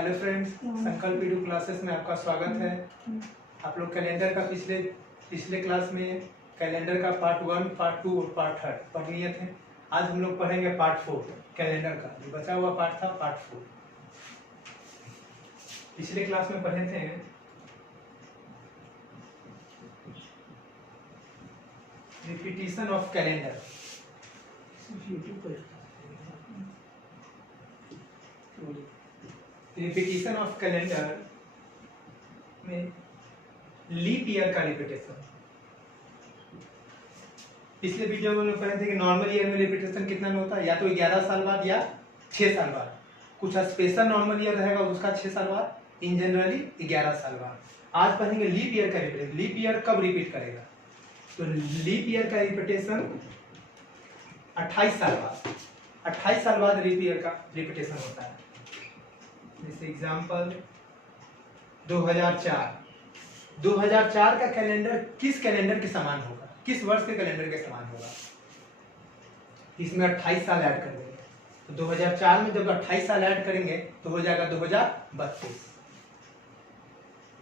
Hello friends, संकल्प video classes में आपका स्वागत है। आप लोग कैलेंडर का पिछले क्लास में कैलेंडर का पार्ट 1, पार्ट 2 और पार्ट 3 पढ़ लिए थे। आज हम लोग पढ़ेंगे पार्ट 4 कैलेंडर का। जो बचा हुआ पार्ट था पार्ट 4। पिछले क्लास में पढ़े थे repetition of calendar. Repetition of calendar में लीप ईयर का रिपीटेशन। पिछले वीडियो में पढ़े थे कि नॉर्मल ईयर में रिपीटेशन कितना में होता है, या तो 11 साल बाद या 6 साल बाद। कुछ स्पेशल नॉर्मल ईयर रहेगा उसका 6 साल बाद, इन जनरली 11 साल बाद। आज पढ़ेंगे लीप ईयर का रिपीटेशन। लीप ईयर कब रिपीट करेगा? तो लीप ईयर का रिपीटेशन 28 साल बाद। 28 साल बाद लीप ईयर का रिपीटेशन होता है। जैसे एग्जाम्पल 2004। 2004 का कैलेंडर किस कैलेंडर के समान होगा? किस वर्ष के कैलेंडर के समान होगा? इसमें 28 साल ऐड कर देंगे। तो 2004 में जब 28 साल ऐड करेंगे तो हो जाएगा 2032।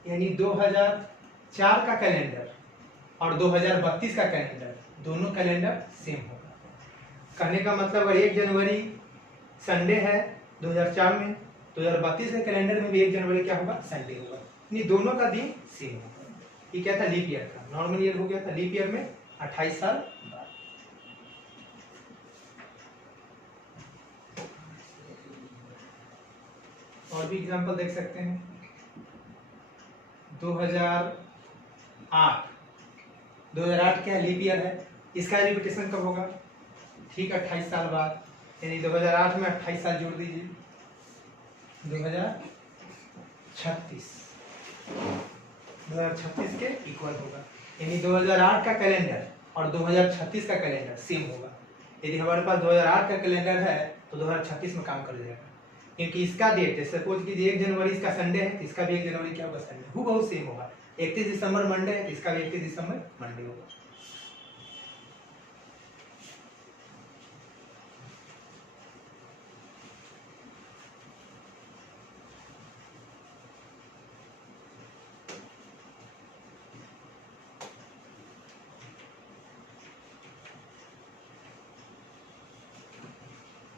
यानी 2004 का कैलेंडर और 2032 का कैलेंडर, दोनों कैलेंडर सेम होगा। कहने का मतलब अगर 1 जनवरी संडे है 2004 में, 2032 के कैलेंडर में भी 1 जनवरी क्या होगा? संडे होगा। यानी दोनों का दिन सेम होगा। ये क्या था? लीप ईयर का। नॉर्मल ईयर हो गया था, लीप ईयर में 28 साल बाद। और भी एग्जांपल देख सकते हैं। 2008 क्या है? लीप ईयर है। इसका रिपीटेशन कब होगा? ठीक 28 साल बाद। यानी 2008 में 28 साल जोड़ दीजिए, 2036 के इक्वल होगा। यानी 2008 का कैलेंडर और 2036 का कैलेंडर सेम होगा। यदि हमारे पास 2008 का कैलेंडर है तो 2036 में काम कर जाएगा, क्योंकि इसका डेट, सपोज कीजिए 1 जनवरी इसका संडे है, इसका भी 1 जनवरी क्या होगा? संडे। हूबहू सेम होगा। 31 दिसंबर मंडे है, इसका भी 31 दिसंबर मंडे होगा।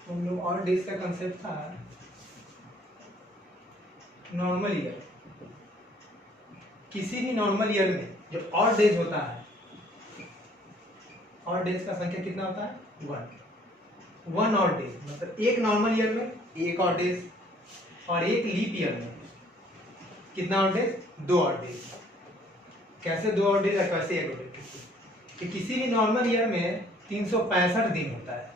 हम लोग और डेज का कंसेप्ट था नॉर्मल ईयर। किसी भी नॉर्मल ईयर में जो ऑड डेज होता है, ऑड डेज का संख्या कितना होता है? 1 ऑड डेज। मतलब एक नॉर्मल ईयर में 1 ऑड डेज, और एक लीप ईयर में कितना ऑड डेज? 2 odd days. कैसे 2 ऑड डेज और कैसे 1 ऑड डेज? कि किसी भी नॉर्मल ईयर में 365 दिन होता है।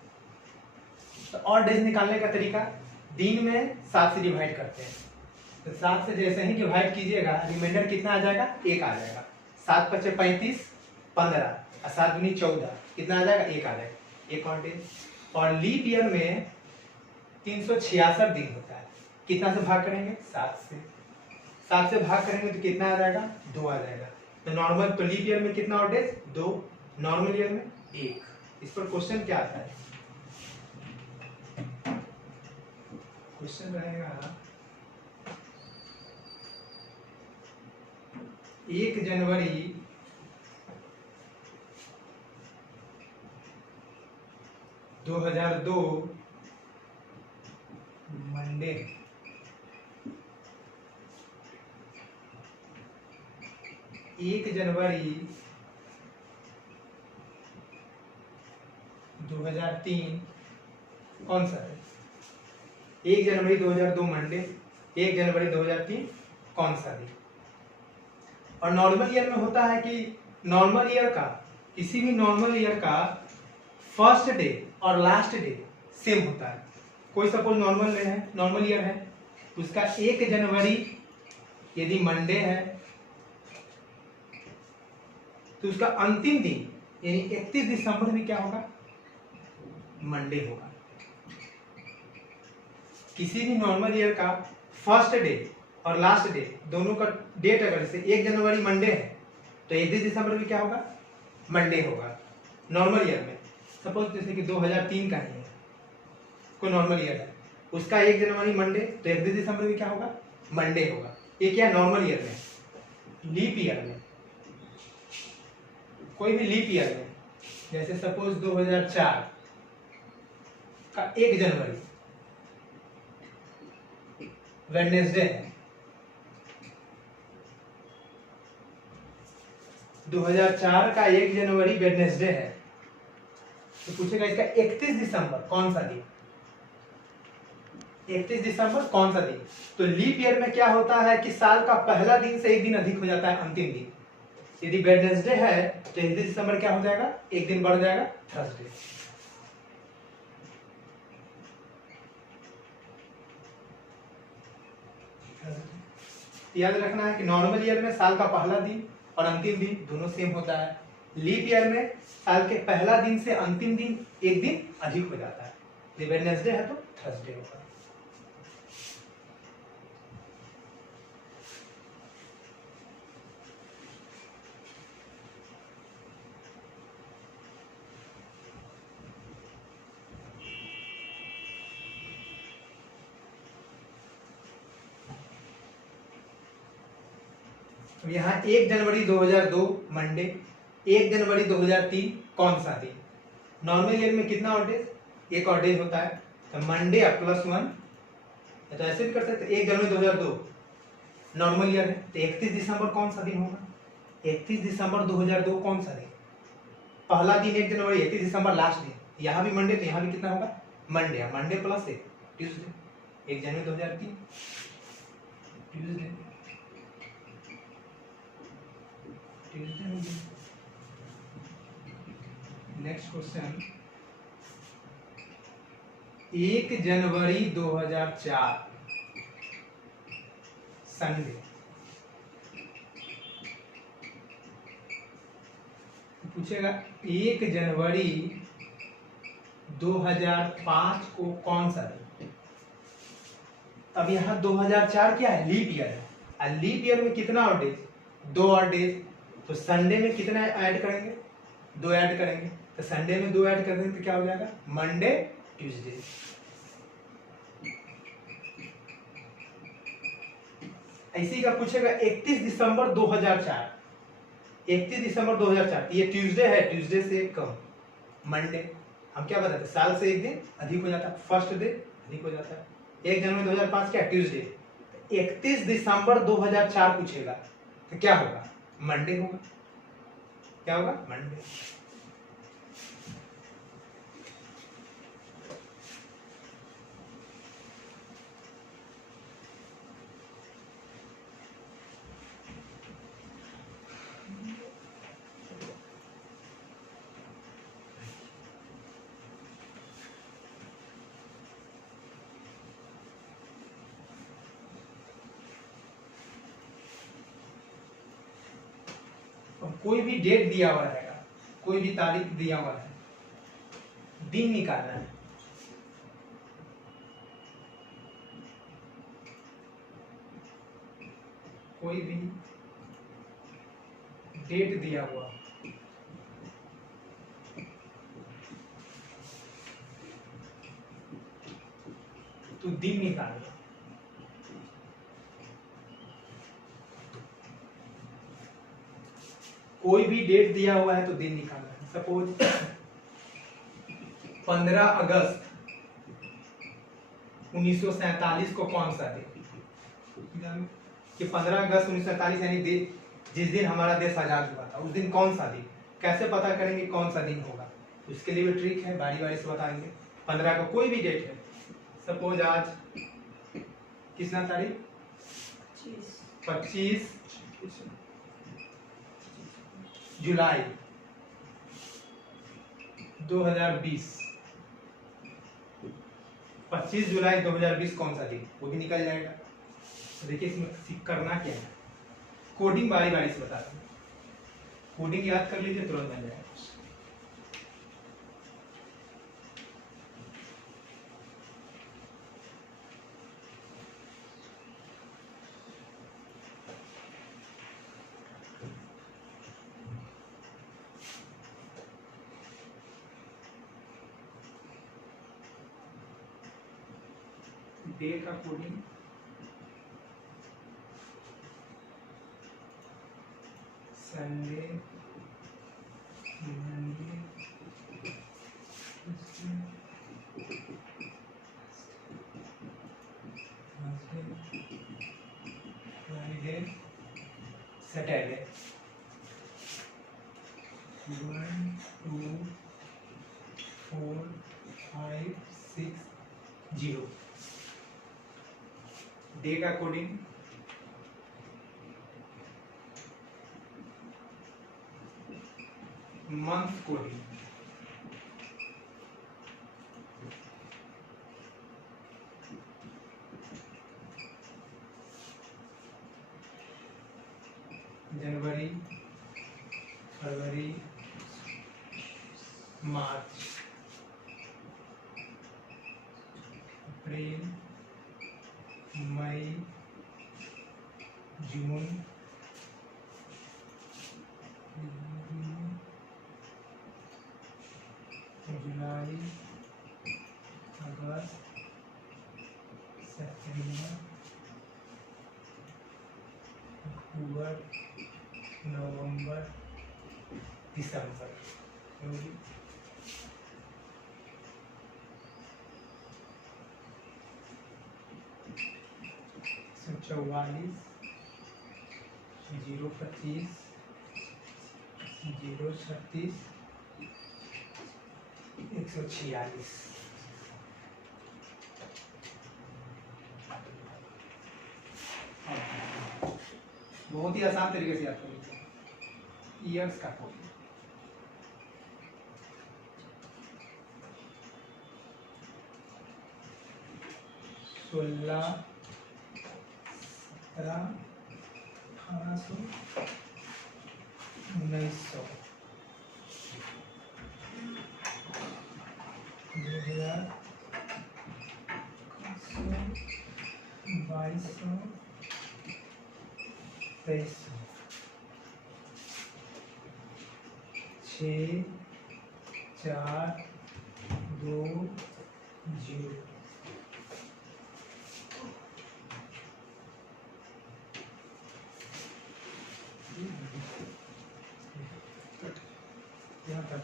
तो ऑड डेज निकालने का तरीका, दिन में 7 से डिवाइड करते हैं। तो 7 से जैसे ही डिवाइड कीजिएगा, रिमाइंडर कितना आ जाएगा? 1 आ जाएगा। 7 × 5 = 35, 15 और 7 × 2 = 14। कितना आ जाएगा? 1 आ जाएगा। 1 ऑड डेज। और लीप ईयर में 366 दिन होता है। कितना से भाग करेंगे? 7 से। 7 से भाग करेंगे तो कितना आ जाएगा? 2 आ जाएगा। तो नॉर्मल, तो लीप ईयर में कितना ऑड डेज? 2। नॉर्मल ईयर में 1। इस पर क्वेश्चन क्या आता है? क्वेश्चन रहेगा 1 जनवरी 2002 मंडे। 1 जनवरी 2003 कौन सा है? 1 जनवरी 2002 मंडे, 1 जनवरी 2003 कौन सा दिन? और नॉर्मल ईयर में होता है कि नॉर्मल ईयर का, किसी भी नॉर्मल ईयर का फर्स्ट डे और लास्ट डे सेम होता है। कोई सपोज नॉर्मल ईयर है, उसका 1 जनवरी यदि मंडे है तो उसका अंतिम दिन यानी 31 दिसंबर भी क्या होगा? मंडे होगा। किसी भी नॉर्मल ईयर का फर्स्ट डे और लास्ट डे दोनों का डेट अगर जैसे 1 जनवरी मंडे है तो 31 दिसंबर भी क्या होगा? मंडे होगा। नॉर्मल ईयर में सपोज जैसे कि 2003 का ही है, कोई नॉर्मल ईयर है, उसका 1 जनवरी मंडे, तो 31 दिसंबर भी क्या होगा, मंडे होगा। ये क्या नॉर्मल ईयर में, लीप ईयर में, कोई भी लीप ईयर में, जैसे सपोज 2004 का 1 जनवरी वेडनेसडे है, 2004 का 1 जनवरी वेडनेसडे है, तो पूछेगा इसका 31 दिसंबर कौन सा दिन, 31 दिसंबर कौन सा दिन। तो लीप ईयर में क्या होता है कि साल का पहला दिन से एक दिन अधिक हो जाता है अंतिम दिन। यदि वेडनेसडे है तो 31 दिसंबर क्या हो जाएगा, एक दिन बढ़ जाएगा, थर्सडे। याद रखना है कि नॉर्मल ईयर में साल का पहला दिन और अंतिम दिन दोनों सेम होता है। लीप ईयर में साल के पहला दिन से अंतिम दिन एक दिन अधिक हो जाता है। यदि वेडनेसडे है तो थर्सडे होगा। यहाँ 1 जनवरी 2002 मंडे, 1 जनवरी 2003 कौन सा दिन। नॉर्मल ईयर में कितना ऑड डेज, एक ऑड डेज होता है, तो मंडे +1, तो ऐसे भी कर सकते। 1 जनवरी 2002 नॉर्मल ईयर है, तो 31 दिसंबर कौन सा दिन होगा, 31 दिसंबर 2002 कौन सा दिन, पहला दिन 1 जनवरी, 31 दिसंबर लास्ट दिन। यहाँ भी मंडे, तो यहाँ भी कितना होगा, मंडे, मंडे +1 ट्यूसडे, 1 जनवरी 2003 ट्यूसडे, नेक्स्ट क्वेश्चन, 1 जनवरी 2004 संडे, पूछेगा 1 जनवरी 2005 को कौन सा दिन। अब यहाँ 2004 क्या है, लीप ईयर है, और लीप ईयर में कितना ऑड डेज, 2 ऑड डेज, तो संडे में कितना ऐड करेंगे, 2 ऐड करेंगे, तो संडे में 2 ऐड कर देंगे तो क्या हो जाएगा, मंडे ट्यूसडे। ऐसी का पूछेगा 31 दिसंबर 2004, 31 दिसंबर 2004, ये ट्यूसडे है, ट्यूसडे से कम, मंडे, हम क्या बताते, साल से एक दिन अधिक हो जाता है, फर्स्ट डे अधिक हो जाता है। 1 जनवरी 2005 क्या, ट्यूसडे, 31 दिसंबर 2004 पूछेगा तो क्या होगा, मंडे होगा, क्या होगा, मंडे। कोई भी डेट दिया हुआ रहेगा, कोई भी तारीख दिया हुआ है, दिन निकालना है, कोई भी डेट दिया हुआ, तो दिन निकालना। कोई भी डेट दिया हुआ है तो दिन निकालना है। सपोज 15 अगस्त 1947 को कौन सा दिन, कि 15 अगस्त 1947 यानी जिस दिन हमारा देश आजाद हुआ था, उस दिन कौन सा दिन, कैसे पता करेंगे कौन सा दिन होगा, उसके लिए भी ट्रिक है, बारी बारी से बताएंगे। 15 को कोई भी डेट है, सपोज आज कितना तारीख, 25 जुलाई 2020, 25 जुलाई 2020 कौन सा दिन, वो भी निकल जाएगा। तो देखिए इसमें करना क्या है, कोडिंग बारी बारी से बता दूं, कोडिंग याद कर लीजिए तुरंत बन जाएगा। डे का coding Sunday, Monday, Friday, Saturday. 1 2 4 5 6 0। Day का कोडिंग मंथ कोडिंग जनवरी, फरवरी, मार्च, अप्रैल, मई, जून, जुलाई, अगस्त, सितंबर, अक्टूबर, नवंबर, दिसंबर। 144, 025, 036, 146। बहुत ही आसान तरीके से याद कर लीजिए। ईयर्स का कोड 16, 17, 1800, 1900, 2000, 2200, 2300, 6, 4, 2, 0। यहाँ तक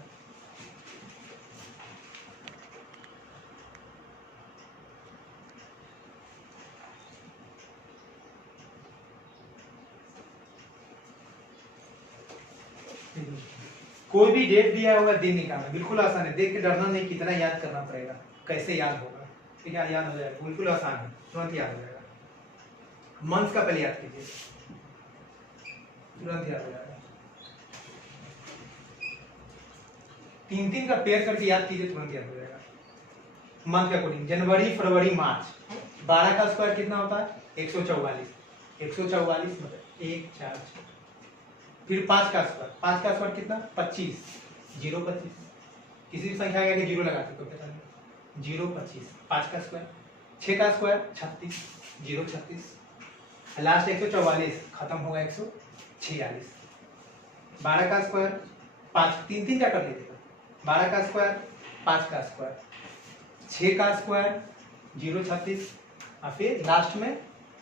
कोई भी डेट दिया होगा, दिन निकालना बिल्कुल आसान है। देख के डरना नहीं, कितना याद करना पड़ेगा, कैसे याद होगा। ठीक है, याद हो जाएगा, बिल्कुल आसान है, तुरंत याद हो जाएगा। मंथ का पहले याद कीजिए, तुरंत याद हो जाएगा। 3-3 का पेयर करके याद कीजिए, तुरंत याद हो जाएगा। मंथ का कोडिंग जनवरी, फरवरी, मार्च। 12 का स्क्वायर कितना होता है? 144। 144 मतलब 1 4 6। फिर 5 का स्क्वायर, 5 का स्क्वायर कितना? 25, 0 25। किसी भी संख्या के आगे 0 लगाते तो क्या 0 25। 5 का स्क्वायर, 6 का स्क्वायर 36, 0 36। लास्ट 144 खत्म होगा 146। 12 का स्क्वायर 5, 3-3 का कर लीजिएगा। 12 का स्क्वायर, 5 का स्क्वायर, 6 का स्क्वायर 0 36, और फिर लास्ट में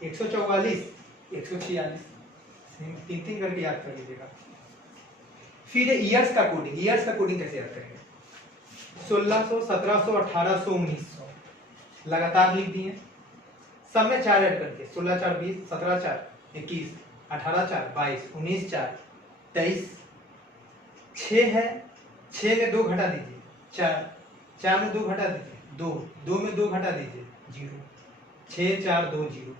144 146। 3-3 करके याद कर लीजिएगा। फिर ईयर्स का कोडिंग, ईयर्स का कोडिंग कैसे याद करेंगे? 1600, 1700, 1800, 1900 लगातार लिख दिए, सब में 4 ऐड करके 16 4 20, 17 4 21, 18 4 22, 19 4 23। 6 है, 6 में 2 घटा दीजिए 4, 4 में 2 घटा दीजिए 2, 2 में 2 घटा दीजिए 0, 6 4 2 0।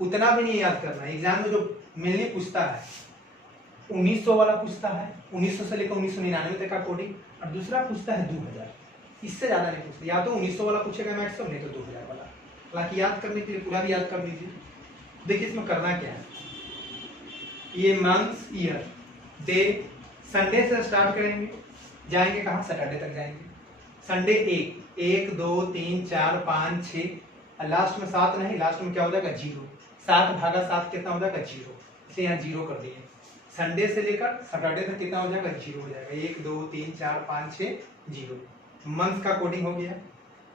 उतना भी नहीं याद करना, एग्जाम में जो मेनली पूछता है 1900 वाला पूछता है, 1900 से लेकर 1999 तक का कोडिंग, और दूसरा पूछता है 2000। इससे ज्यादा नहीं पूछता, या तो 1900 वाला पूछेगा मैक्सिमम, नहीं तो 2000 वाला। हालांकि याद करने के लिए पूरा भी याद कर लीजिए। देखिए इसमें करना क्या है, ये मंथ्स, ईयर, डे, संडे से स्टार्ट करेंगे, जाएंगे कहाँ? सैटरडे तक जाएंगे। संडे 1 2 3 4 5 6, लास्ट में 7 नहीं, लास्ट में क्या हो जाएगा? 0। 7 भागा 7 कितना हो जाएगा? 0। इसलिए यहाँ 0 कर दिए। संडे से लेकर सैटरडे तक कितना हो जाएगा? 0 हो जाएगा। 1 2 3 4 5 6 0। मंथ का कोडिंग हो गया।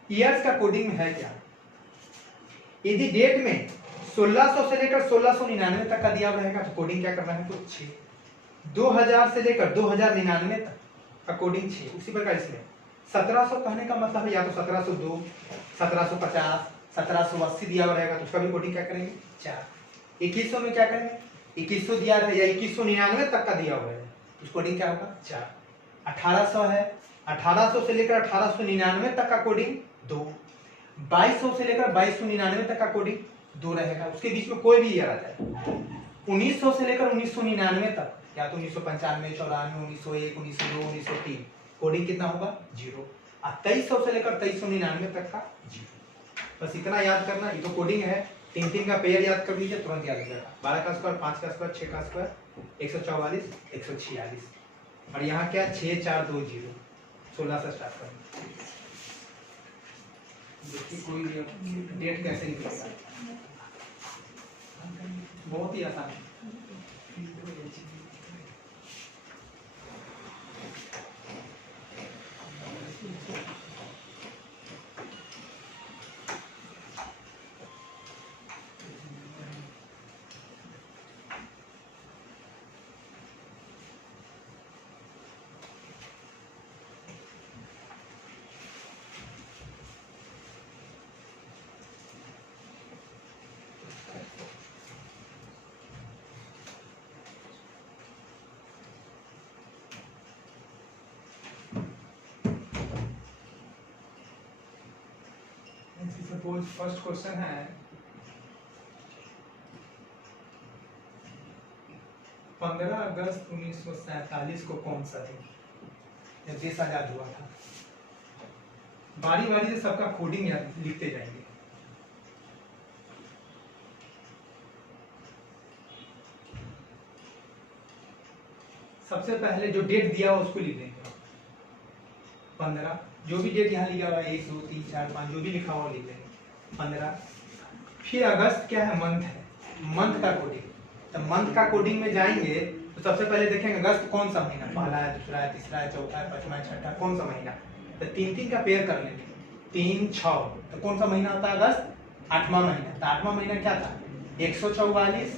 ईयर्स का कोडिंग में है क्या? यदि डेट में 1600 से लेकर 1699 तक का दिया हुआ रहेगा तो कोडिंग क्या करना है, तो 6। 2000 से लेकर 2099 तक का कोडिंग 6। उसी प्रकार इसमें 1700 कहने का मतलब है या तो 1702, 1750, 1780 दिया हुआ रहेगा तो उसका भी कोडिंग क्या करेंगे, 4। 2100 में क्या करेंगे, 2100 दिया रहे या 2199 तक का दिया हुआ है तो कोडिंग क्या होगा, 4। 1800 है, 1800 से लेकर 1899 तक का कोडिंग 2। 2200 से लेकर 2299 तक का कोडिंग 2 रहेगा। उसके बीच में कोई भी ईयर आ जाए। 1900 से लेकर 1999 तक या तो 1995, 94, 1901, 1902, 1903 कोडिंग कितना होगा, 0। और 2300 से लेकर 2399 तक का 0। बस इतना याद करना, ये तो कोडिंग है। 3 का पेयर याद कर लीजिए, तुरंत याद हो जाएगा। 12 का स्क्वायर, 5 का स्क्वायर, 6 का स्क्वायर, 144, 146। और यहाँ क्या, 6 4 2 0। 16 से स्टार्ट करेंगे। देखिए कोई डेट कैसे निकलेगा, बहुत ही आसान है। सपोज फर्स्ट क्वेश्चन है 15 अगस्त 1947 को कौन सा दिन जब देश आजाद हुआ था। बारी बारी से सबका कोडिंग लिखते जाएंगे। सबसे पहले जो डेट दिया हुआ उसको लिख देंगे 15। जो भी डेट यहाँ लिखा हुआ है 1 2 3 4 5 जो भी लिखा हुआ लिख देंगे 15। फिर अगस्त क्या है, मंथ है, मंथ का कोडिंग। तो मंथ का कोडिंग में जाएंगे तो सबसे पहले देखेंगे अगस्त कौन सा महीना, पहला है, दूसरा है, तीसरा है, चौथा है, पांचवा है, छठा, कौन सा महीना। तो 3 का पेयर कर लेंगे, 3 6। तो कौन सा महीना होता है, अगस्त, 8वां महीना। तो 8वां महीना क्या था, 144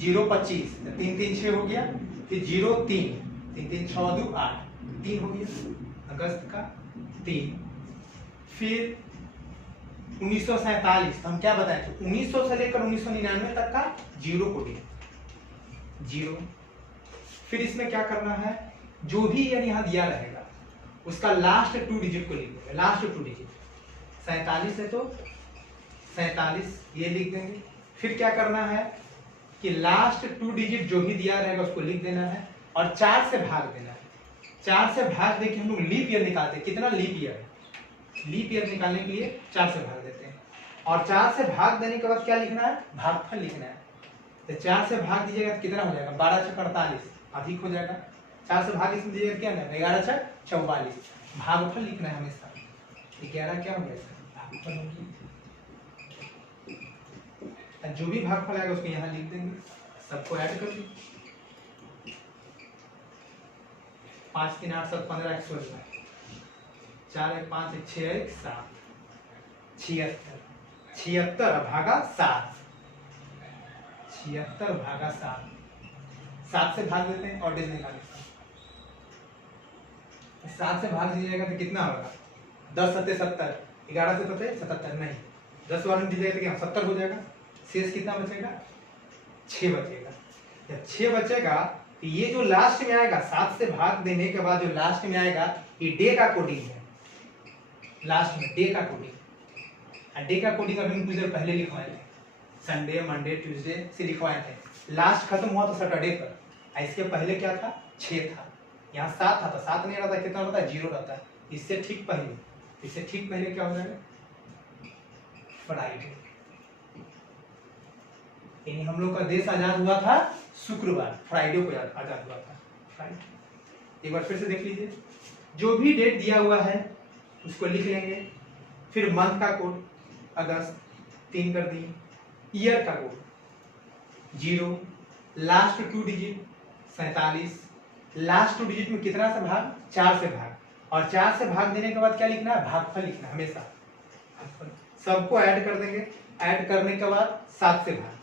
0 25। तो 3 3 6 हो गया, फिर 0 3 3 3 6 2 8 3 हो गया अगस्त का 3। फिर 1947, तो हम क्या बताए थे, 1900 से लेकर 1999 तक का 0 कोडिंग 0। फिर इसमें क्या करना है, जो भी ईयर यहाँ दिया रहेगा उसका लास्ट 2 डिजिट को लिख देंगे, लास्ट 2 डिजिट। 47 है तो 47 ये लिख देंगे। फिर क्या करना है कि लास्ट 2 डिजिट जो भी दिया रहेगा उसको लिख देना है और 4 से भाग देना है। 4 से भाग देके हम लोग लीप ईयर निकालते हैं, कितना लीप ईयर है, लीप ईयर निकालने के लिए 4 से भाग देते हैं। और 4 से भाग देने के बाद क्या लिखना है, भागफल लिखना है। तो 4 से भाग दीजिएगा तो कितना हो जाएगा, 12 6 48 अधिक हो जाएगा। 4 से भाग इसमें दीजिएगा क्या है, 11 6 44। भागफल लिखना है हमेशा। 11 क्या हो जाएगा, भागफल हो गया। जो भी भागफल आएगा उसको यहाँ लिख देंगे, सबको ऐड कर दीजिए। 5 3 8 7 15 116, 4 1 5 1 6 1 7 76 76 भागा 7 76 भागा 7 7 से भाग देते हैं और डेज निकालें। 7 से भाग दीजिएगा तो कितना होगा, 10 7 70, 11 से 77 नहीं, 10 बार में दीजिएगा तो क्या 70 हो जाएगा। शेष कितना बचेगा, 6 बचेगा। जब 6 बचेगा तो ये जो लास्ट में आएगा 7 से भाग देने के बाद जो लास्ट में आएगा ये डे का कोडिंग है। लास्ट में डे का कोडिंग, डे का कोडिंग अभी हम कुछ देर पहले लिखवाए थे, संडे मंडे ट्यूसडे से लिखवाए थे। लास्ट खत्म हुआ तो सैटरडे पर, इसके पहले क्या था, 6 था, यहाँ 7 था तो 7 नहीं रहता, कितना रहता है, 0 रहता है। इससे ठीक पहले क्या हो जाएगा, फ्राइडे। यानी हम लोग का देश आजाद हुआ था शुक्रवार, फ्राइडे को आजाद हुआ था। फ्राइडे एक बार फिर से देख लीजिए, जो भी डेट दिया हुआ है उसको लिख लेंगे। फिर मंथ का कोड अगस्त 3 कर दिए, ईयर का code 0, last 2 digit 47, last 2 digit में कितना से भाग, 4 से भाग, और 4 से भाग देने के बाद क्या लिखना है, भागफल लिखना है हमेशा। सबको ऐड कर देंगे ऐड करने के बाद 7 से भाग,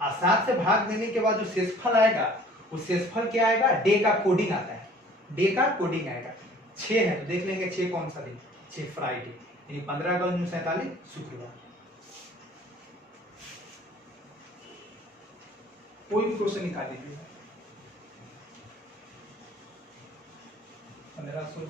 और 7 से भाग देने के बाद जो शेषफल आएगा वो शेषफल क्या आएगा, डे का कोडिंग आता है, डे का कोडिंग आएगा। 6 है तो देख लेंगे 6 कौन सा दिन, 6 फ्राइडे, यानी 15 का 47 शुक्रवार। कोई भी क्वेश्चन निकाल लीजिए। 1500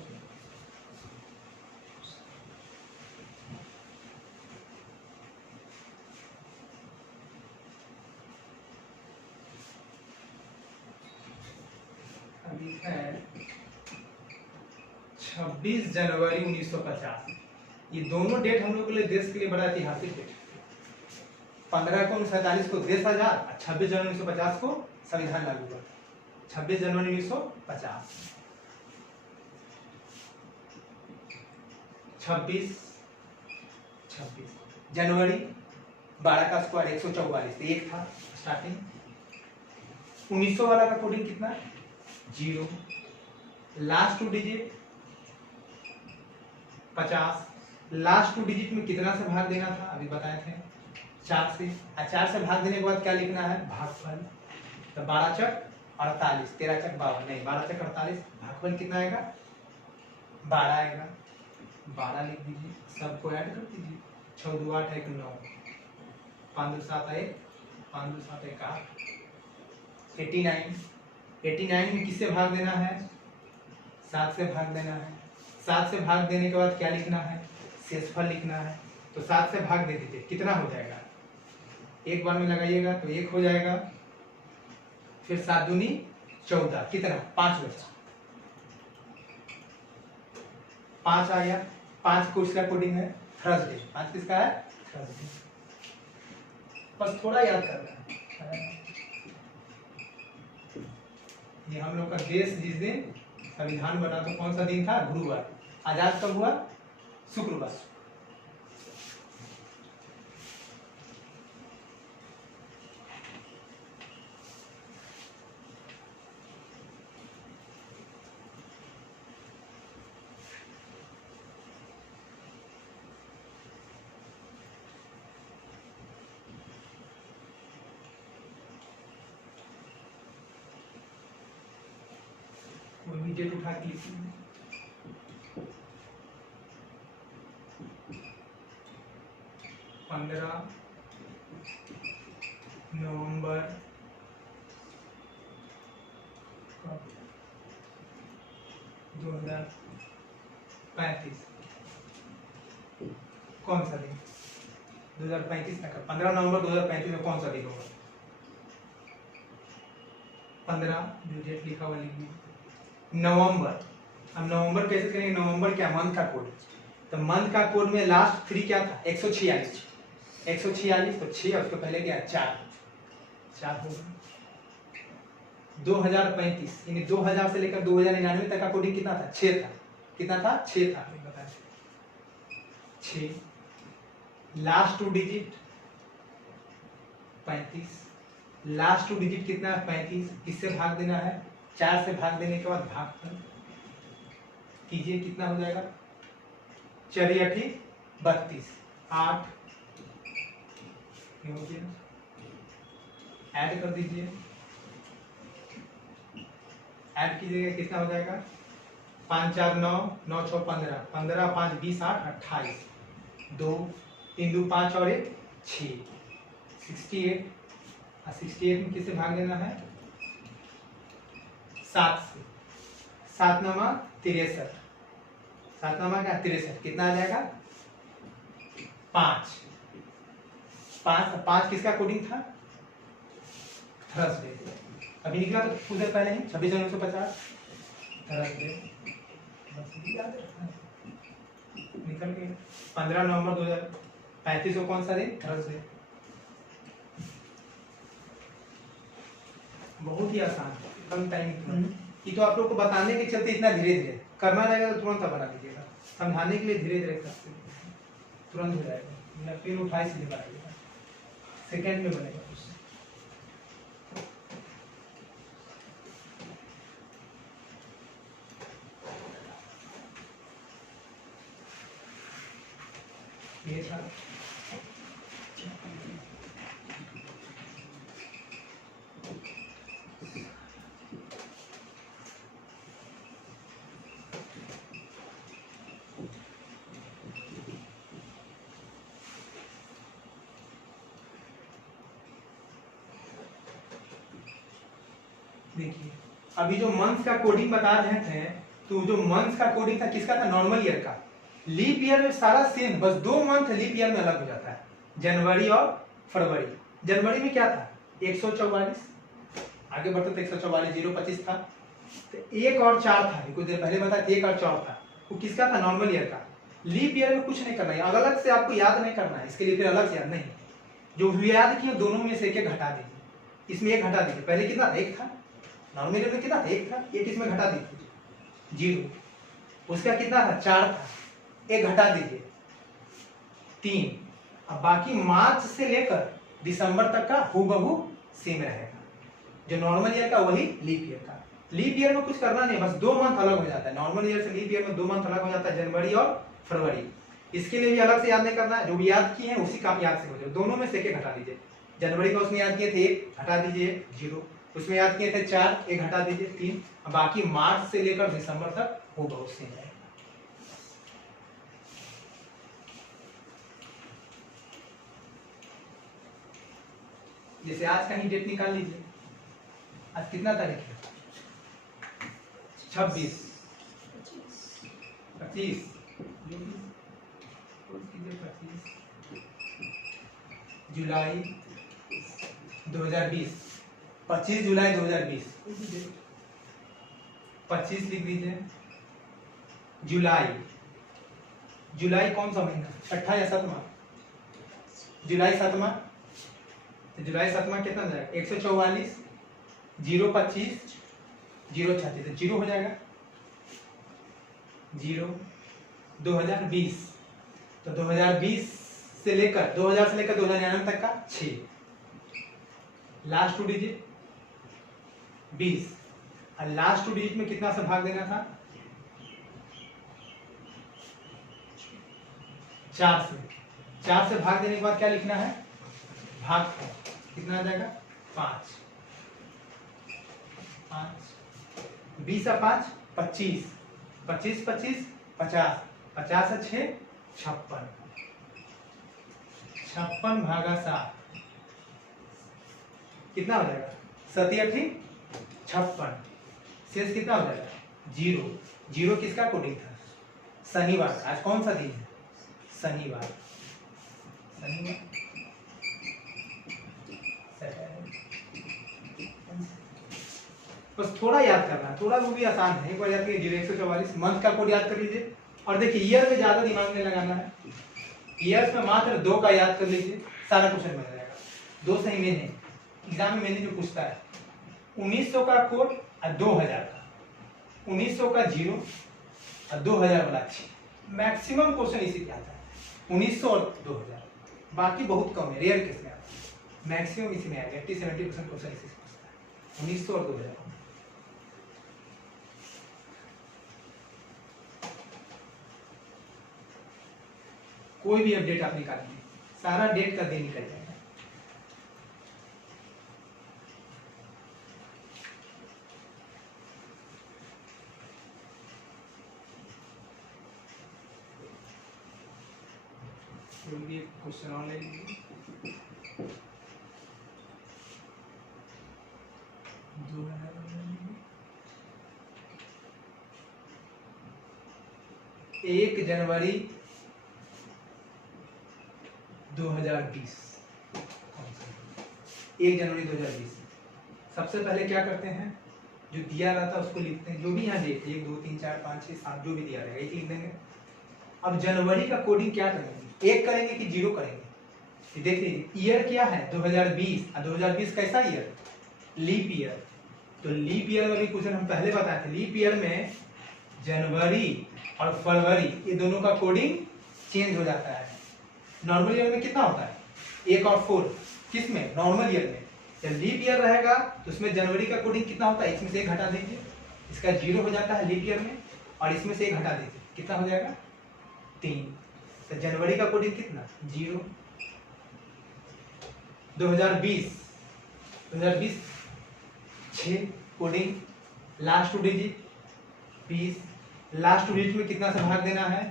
अभी है 26 जनवरी 1950। ये दोनों डेट हम लोग के लिए, देश के लिए बड़ा ऐतिहासिक डेट। 15 को 47 को देश आजाद, 26 जनवरी 1950 को संविधान लागू हुआ। 26 जनवरी 1950, 26 जनवरी, 12 का स्क्वायर 144, एक था स्टार्टिंग। 1900 वाला का कोडिंग कितना, 0, लास्ट 2 डिजिट 50, लास्ट 2 डिजिट में कितना से भाग देना था, अभी बताए थे 4 से, और 4 से भाग देने के बाद क्या लिखना है, भागफल। तो 12 चक 48, 13 चक 52, नहीं 12 चक 48, भागफल कितना आएगा, 12 आएगा। 12 लिख दीजिए, सबको ऐड कर दीजिए, 6 2 8 1 9, 5 2 7 1, 5 2 7 1 8, 89 में किससे भाग देना है, 7 से भाग देना है। 7 से भाग देने के बाद क्या लिखना है, शेषफल लिखना है। तो 7 से भाग दे दीजिए, कितना हो जाएगा, एक बार में लगाइएगा तो 1 हो जाएगा, फिर 7 दूनी 14, कितना 5 बचा, 5 आ गया। 5 को इसका कोडिंग है थर्सडे, 5 किसका है, थर्सडे। बस थोड़ा याद करना है। ये हम लोग का देश जिस दिन संविधान बना तो कौन सा दिन था, गुरुवार। आजाद कब हुआ, शुक्रवार। डेट उठा के लिखिए, 15 नवंबर 2035, कौन सा दिन, 2035 का 15 नवंबर 2035 में कौन सा दिन होगा, 15 जो डेट लिखा हुआ लिखिए। नवंबर, अब नवंबर कैसे करेंगे, नवंबर क्या, मंथ का कोड, तो मंथ का कोड में लास्ट 3 क्या था, 146, 146, तो 6 उसको पहले क्या, 4 होगा। 2035, यानी 2000 से लेकर 2099 तक का कोडिंग कितना था, 6 था, कितना था, 6 था, बताया 6, लास्ट 2 डिजिट 35, लास्ट 2 डिजिट कितना है, 35, किससे भाग देना है, 4 से भाग देने के बाद भागफल कीजिए, कितना हो जाएगा, 4 8 32, 8 हो गया, ऐड कर दीजिए, ऐड कीजिएगा, कितना हो जाएगा, 5 4 9, 9 6 15, 15 5 20 8 28, 2 3 2 5 और 1 6, 68, 68 में किससे भाग देना है, 7 से, 7 नमा 63, 7 नमा क्या 63, कितना आ जाएगा, 5, 5 किसका कोडिंग था, थर्सडे, अभी निकला तो कुछ देर पहले ही 26 जनवरी 1950, थर्सडे, निकल गए। 15 नवंबर 2035 को कौन सा दिन, थर्सडे। बहुत ही आसान, कम टाइम, ये तो आप लोग को बताने के चलते इतना धीरे धीरे करना रहेगा, तो तुरंत बना दीजिएगा, समझाने के लिए धीरे धीरे करते तुरंत हो जाएगा, बिना पेन उठाए सीधे बनाइएगा, सेकंड में बनेगा कुछ। ये था देखिए अभी जो मंथ का कोडिंग बता रहे थे, तो जो मंथ का कोडिंग था किसका था? नॉर्मल ईयर का। लीप ईयर में सारा सेम, बस 2 मंथ लीप ईयर में अलग हो जाता है, जनवरी और फरवरी। जनवरी में क्या था? 144, आगे बढ़ते तो 144, 025 था, तो 1 और 4 था, कुछ देर पहले बताया 1 और 4 था, वो किसका था? नॉर्मल ईयर का। लीप ईयर में कुछ नहीं करना है, अलग अलग से आपको याद नहीं करना है, इसके लिए फिर अलग से याद नहीं, जो याद किया दोनों में से एक घटा दीजिए, इसमें एक घटा दीजिए। पहले कितना था? 1 था, नॉर्मल ईयर में कितना था? 1 था, एक इसमें घटा दीजिए 0। उसका कितना था? 4 था, एक घटा दीजिए 3। अब बाकी मार्च से लेकर दिसंबर तक का हूबहू सेम रहेगा, जो नॉर्मल ईयर का वही लीप ईयर का। लीप ईयर में कुछ करना नहीं, बस 2 मंथ अलग हो जाता है, नॉर्मल ईयर से लीप ईयर में 2 मंथ अलग हो जाता है, जनवरी और फरवरी। इसके लिए भी अलग से याद नहीं करना है, जो भी याद किए हैं उसी का याद से हो जाए, दोनों में से एक घटा दीजिए। जनवरी का उसमें याद किए थे 1, घटा दीजिए 0, उसमें याद किए थे 4, 1 घटा दीजिए 3। बाकी मार्च से लेकर दिसंबर तक हूबहू सेम रहेगा। जैसे आज का ही डेट निकाल लीजिए, आज कितना तारीख है? 26, 25, 25 जुलाई 2020, 25 जुलाई 2020, 25 लिख दीजिए। जुलाई, जुलाई कौन सा महीना? 6वां या 7वां? जुलाई 7वां, तो जुलाई 7वां कितना जाएगा? 144, 025, 036, तो 0 हो जाएगा 0। 2020, तो 2020 से लेकर 2000 से लेकर 2099 तक का 6, लास्ट 2 डिजिट 20, और लास्ट 2 डिजिट में कितना से भाग देना था? 4 से। 4 से भाग देने के बाद क्या लिखना है? भाग, कितना आ जाएगा? 5, 20 और 5 25, 25 25 50, 50 और 6 56, 56 भागा 7 कितना हो जाएगा? 7 56, शेष कितना हो जाएगा? 0। 0 किसका कोडिंग था? शनिवार। आज कौन सा दिन है? शनिवार। शनिवार बस थोड़ा याद करना है, थोड़ा वो भी आसान है। एक बार याद कीजिए 144 मंथ का कोड याद कर लीजिए, और देखिए ईयर में ज्यादा दिमाग नहीं लगाना है, ईयर्स में मात्र 2 का याद कर लीजिए, सारा क्वेश्चन बन जाएगा। 2 से ही मेन है, एग्जाम में मैंने जो पूछता है 1900 का कोड और 2000 का, 1900 का 0 और 2000 वाला 6, मैक्सिमम क्वेश्चन इसी पे आता है 1900 और 2000, बाकी बहुत कम है, रेयर केस में आता है, मैक्सिमम इसी में आएगा। 80-70% क्वेश्चन इसी से पूछता है 1900 और 2000। कोई भी अपडेट आप निकालिए, सारा डेट का दिन निकल जाएगा। कोई भी क्वेश्चन और ले लीजिए। 1 जनवरी 2020, 1 जनवरी 2020। सबसे पहले क्या करते हैं, जो दिया रहता है उसको लिखते हैं, जो भी यहाँ डेट 1 2 3 4 5 6 7 जो भी दिया रहेगा एक लिख देंगे। अब जनवरी का कोडिंग क्या करेंगे? 1 करेंगे कि 0 करेंगे? देख लीजिए ईयर क्या है 2020, और 2020 कैसा ईयर? Leap year. तो लीप ईयर में भी क्वेश्चन हम पहले बताए थे, लीप ईयर में जनवरी और फरवरी ये दोनों का कोडिंग चेंज हो जाता है। नॉर्मल ईयर में कितना होता है? 1 और 4, किस में? नॉर्मल ईयर में। जब लीप ईयर रहेगा तो उसमें जनवरी का कोडिंग कितना होता है? इसमें से 1 घटा दीजिए, इसका 0 हो जाता है लीप ईयर में, और इसमें से 1 घटा दीजिए, कितना हो जाएगा? 3। तो जनवरी का कोडिंग कितना? 0। 2020 6 coding, last 2 digit 20, last 2 digit में कितना से भाग देना है?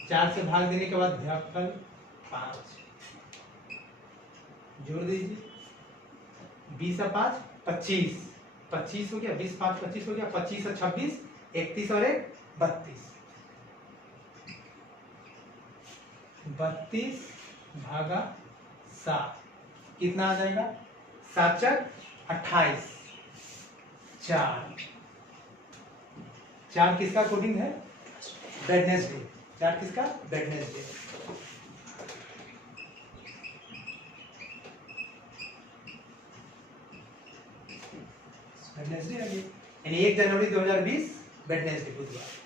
4 से भाग देने के बाद भागफल 5 जोड़ दीजिए, 20 और 5 25, 25 हो गया, 20 5 25 हो गया, 25 और 26 31 और 1 32, 32 भागा 7 कितना आ जाएगा? 7 4 28, 4 किसका कोडिंग है? वेडनेसडे। 4 किसका? वेडनेसडे। वेडनेसडे आ गई, यानी 1 जनवरी 2020 वेडनेसडे, बुधवार।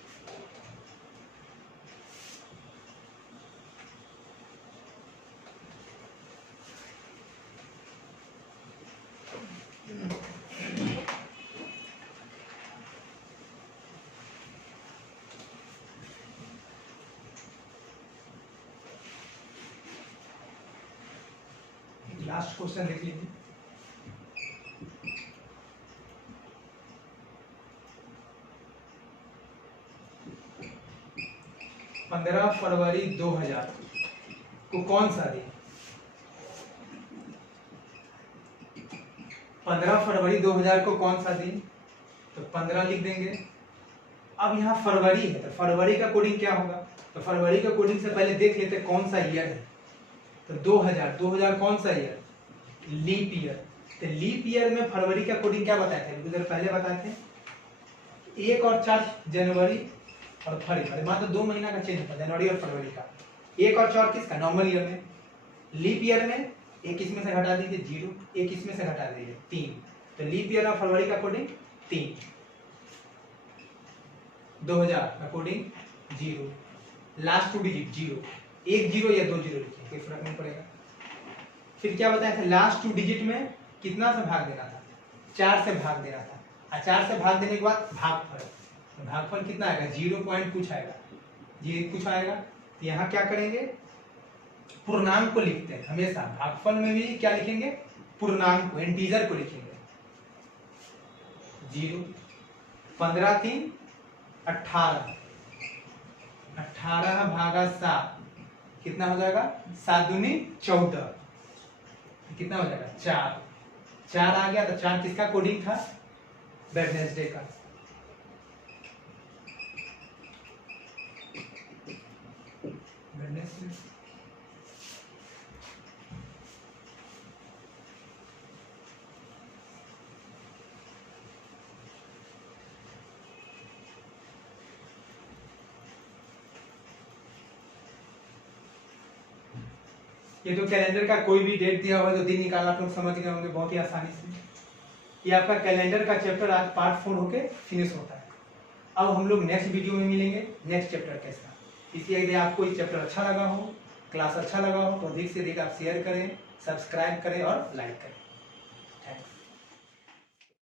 लास्ट क्वेश्चन देख लीजिए। पंद्रह फरवरी 2000 को कौन सा दिन? 15 फरवरी 2000 को कौन सा दिन? तो 15 लिख देंगे। अब यहाँ फरवरी है तो फरवरी का कोडिंग क्या होगा? तो फरवरी का कोडिंग से पहले देख लेते कौन सा ईयर है। तो 2000 कौन सा ईयर? Leap year. तो लीप ईयर में फरवरी का कोडिंग क्या बताए थे? उधर पहले बताए थे 1 और 4 जनवरी और फरवरी, मात्र 2 महीना का चेंज होता है, जनवरी और फरवरी का। 1 और 4 किसका? नॉर्मल ईयर में। लीप ईयर में एक इसमें से घटा दीजिए 0, एक इसमें से घटा दीजिए 3। तो लीप ईयर और फरवरी का कोडिंग 3, 2000 का कोडिंग 0, लास्ट 2 डिजिट 0, 1 0 या 2 0 लिखिए, कोई फर्क नहीं पड़ेगा। फिर क्या बताया था? लास्ट 2 डिजिट में कितना से भाग देना था? 4 से भाग देना था। और 4 से भाग देने के बाद भागफल, तो भागफल कितना आएगा? 0 पॉइंट कुछ आएगा, 0 कुछ आएगा। तो यहाँ क्या करेंगे? पूर्णांक को लिखते हैं हमेशा। भागफल में भी क्या लिखेंगे? पूर्णांक को, इंटीजर को लिखेंगे। 0 15 3 18, 18 भागा 7 कितना हो जाएगा? 7 दूनी 14, कितना हो जाएगा? 4। 4 आ गया। तो 4 किसका कोडिंग था? वेडनेसडे का। वेडनेसडे। ये तो कैलेंडर का कोई भी डेट दिया हुआ है तो दिन निकालना आप लोग समझ गए होंगे बहुत ही आसानी से। ये आपका कैलेंडर का चैप्टर आज पार्ट 4 होके फिनिश होता है। अब हम लोग नेक्स्ट वीडियो में मिलेंगे नेक्स्ट चैप्टर के साथ। इसलिए यदि आपको ये चैप्टर अच्छा लगा हो, क्लास अच्छा लगा हो तो अधिक से अधिक आप शेयर करें, सब्सक्राइब करें और लाइक करें।